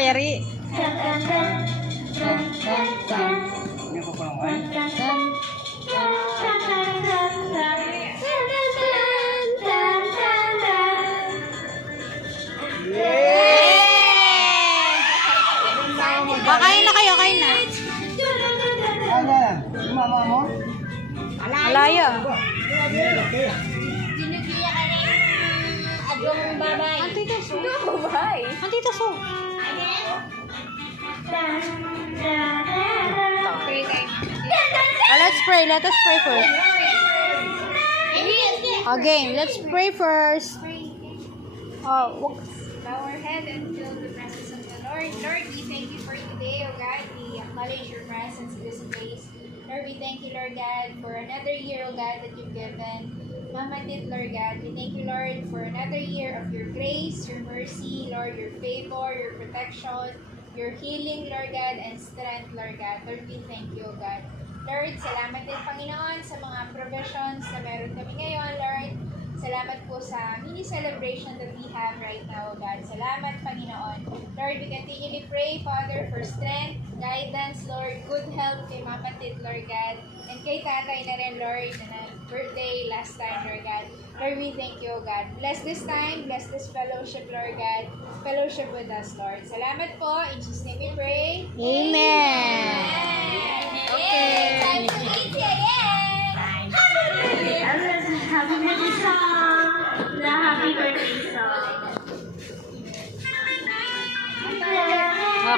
Yari. Hindi ko pa naman. Kain na kayo, kain na. Ano? Mama mo? Alaya. Ginugiya ka rin. Adong babay. Antita so. Babay. Antita so. Let's pray. Let us pray first. Again, let's pray first. Bow our head and feel the presence of the Lord. Lord, we thank you for today, oh God. We acknowledge your presence in this place. Lord, we thank you, Lord God, for another year, oh God, that you've given. Mama Tit, Lord God, we thank you, Lord, for another year of your grace, your mercy, Lord, your favor, your protection, your healing, Lord God, and strength, Lord God. Lord, we thank you, oh God. Lord, salamat din, Panginoon, sa mga provisions na meron kami ngayon, Lord. Salamat po sa mini celebration that we have right now, God. Salamat, Panginoon. Lord, we continually pray, Father, for strength, guidance, Lord, good health kay Mama Tit, Lord God, and kay Tatay na rin, Lord, na birthday last time, Lord God. Lord, we thank you, God. Bless this time, bless this fellowship, Lord God. Fellowship with us, Lord. Salamat po. In Jesus' name we pray. Amen. Okay. Time to eat again. Happy birthday song! The happy birthday song!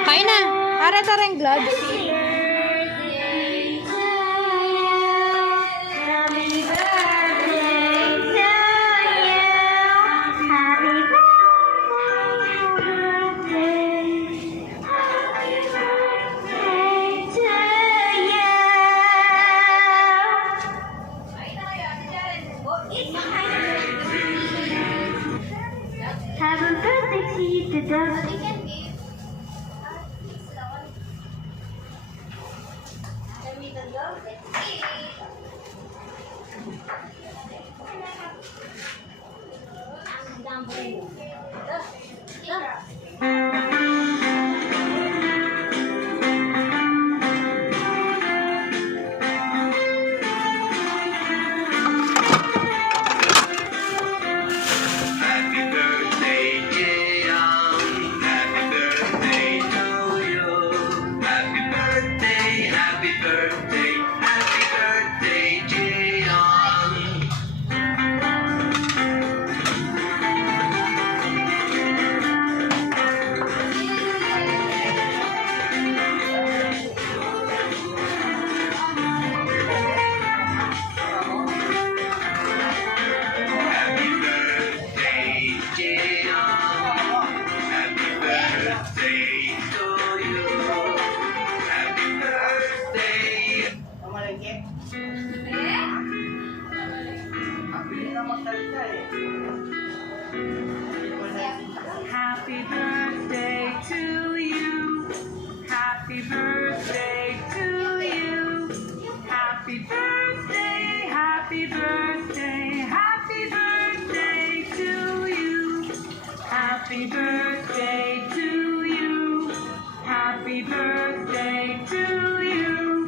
Kain na. Para tarang gloves. Happy birthday to you! Happy birthday to you! Happy birthday! Happy birthday to you! Happy birthday to you, the Happy birthday, Jeong. Happy birthday to you. Happy birthday, happy birthday, happy birthday, Jeong. Happy birthday, Jeong. Happy birthday to you. Happy birthday. Pamalengke? Ang bilis na magsalita eh. Happy birthday to you. Happy birthday to you. Happy birthday, happy birthday, happy birthday to you. Happy birthday to you. Happy birthday to you.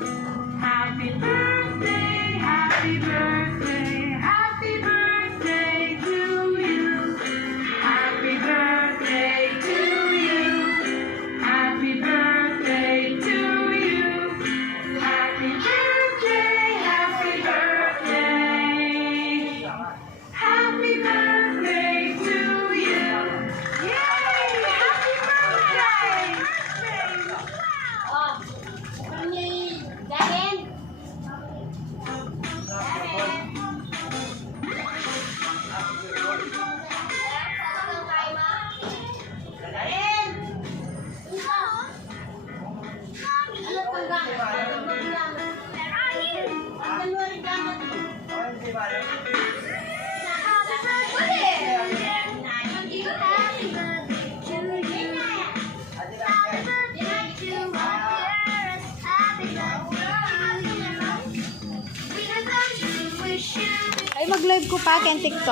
Happy birthday, happy birthday, happy birthday to you. Happy birthday to you. Happy birthday to you. Happy birthday, happy birthday. Happy birthday to you. Yay! Happy birthday! Ay, mag-live ko pa, TikTok.